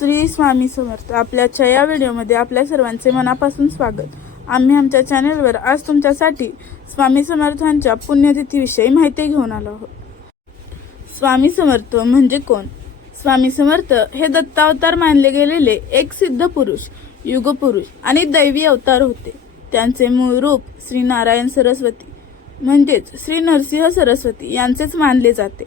श्री स्वामी समर्थ. आपल्याच्या या व्हिडिओमध्ये आपल्या सर्वांचे मनापासून स्वागत. आम्ही आमच्या चॅनलवर आज तुमच्यासाठी स्वामी समर्थांच्या पुण्यतिथीविषयी माहिती घेऊन आलो आहोत. स्वामी समर्थ म्हणजे कोण? स्वामी समर्थ हे दत्तावतार मानले गेलेले एक सिद्ध पुरुष युगपुरुष आणि दैवी अवतार होते. त्यांचे मूळ रूप श्री नारायण सरस्वती म्हणजेच श्री नरसिंह सरस्वती यांचेच मानले जाते.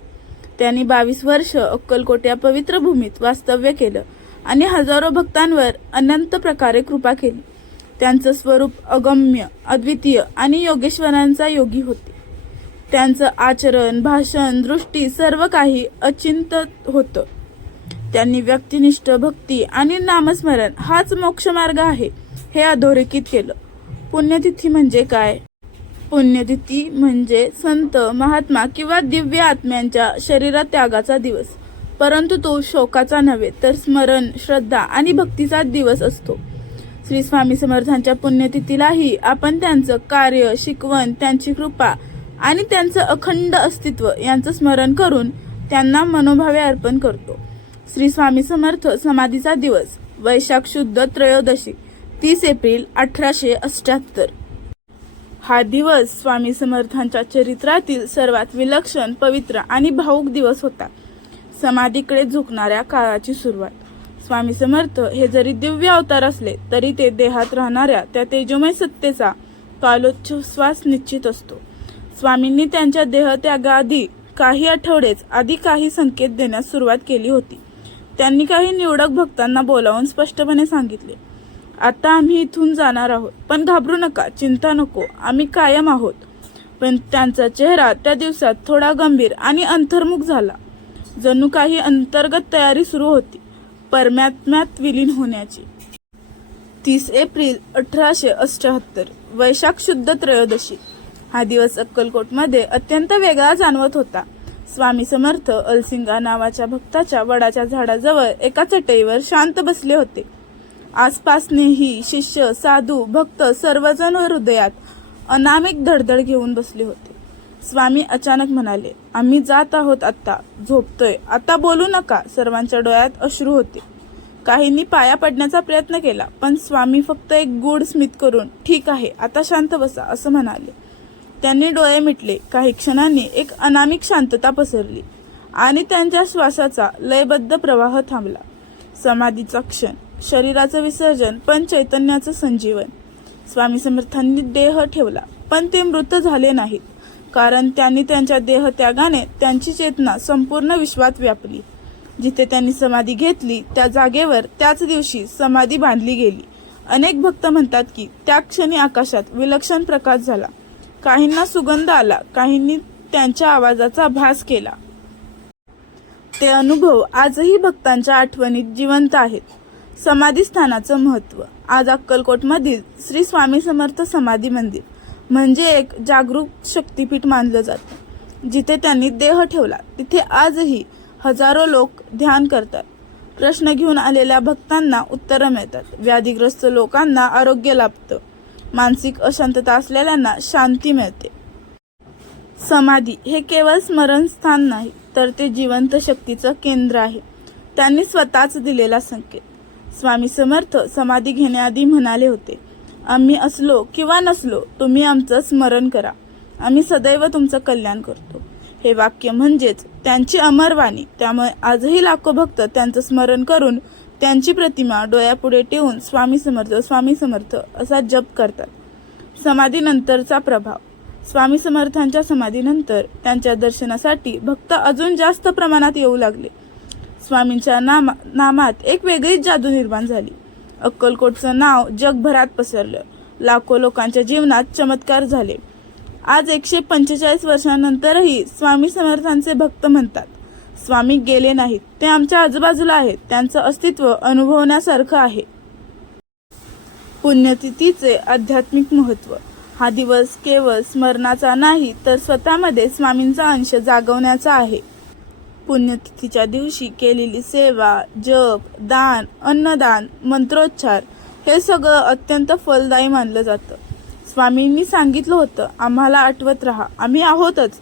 त्यांनी बावीस वर्ष अक्कलकोट या पवित्र भूमीत वास्तव्य केलं. आणि हजारो भक्तांवर अनंत प्रकारे कृपा केली. त्यांचं स्वरूप अगम्य अद्वितीय आणि योगेश्वरांचा योगी होते. त्यांचं आचरण भाषण दृष्टी सर्व काही अचिंत होतं. त्यांनी व्यक्तिनिष्ठ भक्ती आणि नामस्मरण हाच मोक्षमार्ग आहे हे अधोरेखित केलं. पुण्यतिथी म्हणजे काय? पुण्यतिथी म्हणजे संत महात्मा किंवा दिव्य आत्म्यांच्या शरीरात त्यागाचा दिवस. परंतु तो शोकाचा नव्हे तर स्मरण श्रद्धा आणि भक्तीचा दिवस असतो. श्री स्वामी समर्थांच्या पुण्यतिथीलाही आपण त्यांचं कार्य शिकवण त्यांची कृपा आणि त्यांचं अखंड अस्तित्व यांचं स्मरण करून त्यांना मनोभावे अर्पण करतो. श्री स्वामी समर्थ समाधीचा दिवस वैशाख शुद्ध त्रयोदशी तीस एप्रिल अठराशे अष्ट्याहत्तर हा दिवस स्वामी समर्थांच्या चरित्रातील सर्वात विलक्षण पवित्र आणि भाऊक दिवस होता. समाधीकडे झुकणाऱ्या काळाची सुरुवात. स्वामी समर्थ हे जरी दिव्य अवतार असले तरी ते देहात राहणाऱ्या त्या तेजोमय सत्तेचा कालोच्छ्वास निश्चित असतो. स्वामींनी त्यांच्या देहत्यागाआधी काही आठवडेच आधी काही संकेत देण्यास सुरुवात केली होती. त्यांनी काही निवडक भक्तांना बोलावून स्पष्टपणे सांगितले आता आम्ही इथून जाणार आहोत पण घाबरू नका चिंता नको आम्ही कायम आहोत. पण त्यांचा चेहरा त्या दिवसात थोडा गंभीर आणि अंतर्मुख झाला. जणू काही अंतर्गत तयारी सुरू होती. परमात्म्यात विलीन होण्याची. तीस एप्रिल अठराशे अष्ट्याहत्तर वैशाख शुद्ध त्रयोदशी. हा दिवस अक्कलकोटमध्ये अत्यंत वेगळा जाणवत होता. स्वामी समर्थ अलसिंगा नावाच्या भक्ताच्या वडाच्या झाडाजवळ एका चटईवर शांत बसले होते. आसपासनेही शिष्य साधू भक्त सर्वजण हृदयात अनामिक धडधड घेऊन बसले होते. स्वामी अचानक म्हणाले आम्ही जात आहोत आत्ता. झोपतोय. आता बोलू नका. सर्वांच्या डोळ्यात अश्रू होते. काहींनी पाया पडण्याचा प्रयत्न केला पण स्वामी फक्त एक गूढ स्मित करून ठीक आहे आता शांत बसा असं म्हणाले. त्यांनी डोळे मिटले. काही क्षणांनी एक अनामिक शांतता पसरली आणि त्यांच्या श्वासाचा लयबद्ध प्रवाह थांबला. समाधीचा क्षण शरीराचं विसर्जन पण चैतन्याचं संजीवन. स्वामी समर्थांनी देह ठेवला पण ते मृत झाले नाहीत. कारण त्यांनी त्यांच्या देहत्यागाने त्यांची चेतना संपूर्ण विश्वात व्यापली. जिथे त्यांनी समाधी घेतली त्या जागेवर त्याच दिवशी समाधी बांधली गेली. अनेक भक्त म्हणतात की त्या क्षणी आकाशात विलक्षण प्रकाश झाला. काहींना सुगंध आला काहींनी त्यांच्या आवाजाचा भास केला. ते अनुभव आजही भक्तांच्या आठवणीत जिवंत आहेत. समाधी स्थानाचं महत्त्व आज अक्कलकोटमधील श्री स्वामी समर्थ समाधी मंदिर. म्हणजे एक जागरूक शक्तीपीठ मानलं जातं. जिथे त्यांनी देह ठेवला तिथे आजही हजारो लोक ध्यान करतात. प्रश्न घेऊन आलेल्या भक्तांना उत्तरं मिळतात. व्याधीग्रस्त लोकांना आरोग्य लाभतं. मानसिक अशांतता असलेल्यांना शांती मिळते. समाधी हे केवळ स्मरणस्थान नाही तर ते जिवंत शक्तीचं केंद्र आहे. त्यांनी स्वतःच दिलेला संकेत. स्वामी समर्थ समाधी घेण्याआधी म्हणाले होते आम्ही असलो किंवा नसलो तुम्ही आमचं स्मरण करा. आम्ही सदैव तुमचं कल्याण करतो. हे वाक्य म्हणजेच त्यांची अमरवाणी त्यामुळे आजही लाखो भक्त त्यांचं स्मरण करून त्यांची प्रतिमा डोळ्यापुढे ठेवून स्वामी समर्थ स्वामी समर्थ असा जप करतात. समाधीनंतरचा प्रभाव. स्वामी समर्थांच्या समाधीनंतर त्यांच्या दर्शनासाठी भक्त अजून जास्त प्रमाणात येऊ लागले. स्वामींच्या नामा नामात एक वेगळीच जादू निर्माण झाली. अक्कलकोटचं नाव जगभरात पसरलं. लाखो लोकांच्या जीवनात चमत्कार झाले. आज एकशे पंचेचाळीस वर्षांनंतरही स्वामी समर्थांचे भक्त म्हणतात स्वामी गेले नाहीत ते आमच्या आजूबाजूला आहेत त्यांचं अस्तित्व अनुभवण्यासारखं आहे. पुण्यतिथीचे आध्यात्मिक महत्त्व हा दिवस केवळ स्मरणाचा नाही तर स्वतःमध्ये स्वामींचा अंश जागवण्याचा आहे. पुण्यतिथीच्या दिवशी केलेली सेवा जप दान अन्नदान मंत्रोच्चार हे सगळं अत्यंत फलदायी मानलं जातं. स्वामींनी सांगितलं होतं आम्हाला आठवत राहा आम्ही आहोतच.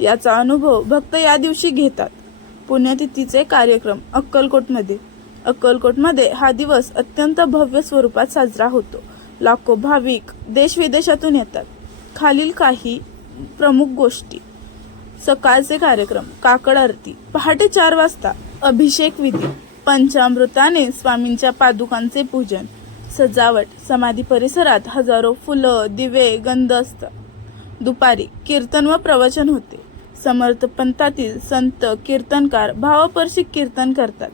याचा अनुभव भक्त या दिवशी घेतात. पुण्यतिथीचे कार्यक्रम अक्कलकोटमध्ये. अक्कलकोटमध्ये हा दिवस अत्यंत भव्य स्वरूपात साजरा होतो. लाखो भाविक देश विदेशातून येतात. खालील काही प्रमुख गोष्टी. सकाळचे कार्यक्रम काकड आरती पहाटे चार वाजता अभिषेक विधी पंचामृताने स्वामींच्या पादुकांचे पूजन सजावट समाधी परिसरात हजारो फुलं दिवे गंध असतात. दुपारी कीर्तन व प्रवचन होते. समर्थ पंथातील संत कीर्तनकार भावपर्षिक कीर्तन करतात.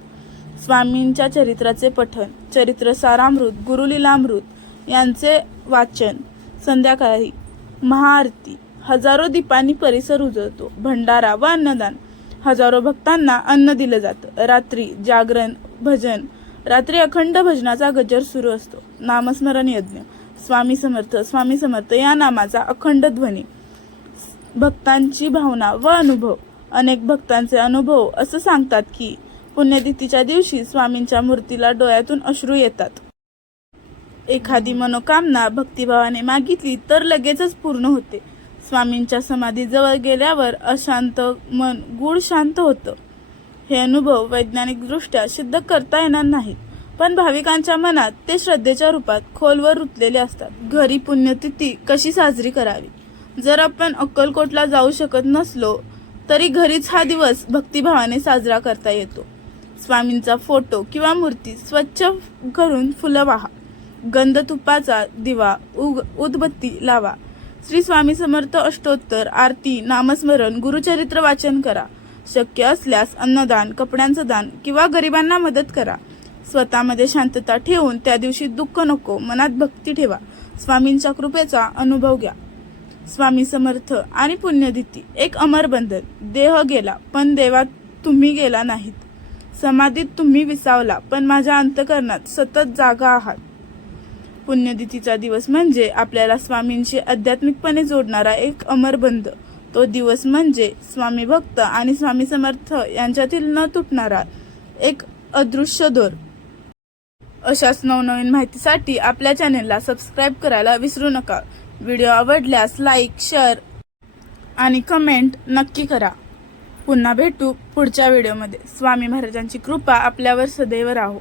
स्वामींच्या चरित्राचे पठण चरित्र सारामृत गुरुलीलामृत यांचे वाचन संध्याकाळी महाआरती हजारो दीपांनी परिसर उजळतो भंडारा व अन्नदान. हजारो भक्तांना अन्न दिलं जातं. रात्री जागरण भजन रात्री अखंड भजनाचा गजर सुरू असतो. नामस्मरण यज्ञ. स्वामी समर्थ स्वामी समर्थ या नामाचा अखंड ध्वनी. भक्तांची भावना व अनुभव. अनेक भक्तांचे अनुभव असं सांगतात की पुण्यतिथीच्या दिवशी स्वामींच्या मूर्तीला डोळ्यातून अश्रू येतात. एखादी मनोकामना भक्तिभावाने मागितली तर लगेचच पूर्ण होते. स्वामींच्या समाधीजवळ गेल्यावर अशांत मन गूढ शांत होतं. हे अनुभव वैज्ञानिकदृष्ट्या सिद्ध करता येणार नाहीत पण भाविकांच्या मनात ते श्रद्धेच्या रूपात खोलवर रुतलेले असतात. घरी पुण्यतिथी कशी साजरी करावी? जर आपण अक्कलकोटला जाऊ शकत नसलो तरी घरीच हा दिवस भक्तिभावाने साजरा करता येतो. स्वामींचा फोटो किंवा मूर्ती स्वच्छ करून फुलं वाहा. गंधतुपाचा दिवा उग उदबत्ती लावा. श्री स्वामी समर्थ अष्टोत्तर आरती नामस्मरण गुरुचरित्र वाचन करा. शक्य असल्यास अन्नदान कपड्यांचं दान किंवा गरिबांना मदत करा. स्वतःमध्ये शांतता ठेवून त्या दिवशी दुःख नको मनात भक्ती ठेवा. स्वामींच्या कृपेचा अनुभव घ्या. स्वामी समर्थ आणि पुण्यदिती एक अमर बंधन. देह गेला पण देवात तुम्ही गेला नाहीत. समाधीत तुम्ही विसावला पण माझ्या अंतकरणात सतत जागा आहात. पुण्यतिथीचा दिवस म्हणजे आपल्याला स्वामींशी आध्यात्मिकपणे जोडणारा एक अमरबंध तो दिवस म्हणजे स्वामी भक्त आणि स्वामी समर्थ यांच्यातील न तुटणारा एक अदृश्य दोर. अशाच नवनवीन माहितीसाठी आपल्या चॅनेलला सबस्क्राईब करायला विसरू नका. व्हिडिओ आवडल्यास लाईक शेअर आणि कमेंट नक्की करा. पुन्हा भेटू पुढच्या व्हिडिओमध्ये. स्वामी महाराजांची कृपा आपल्यावर सदैव राहो.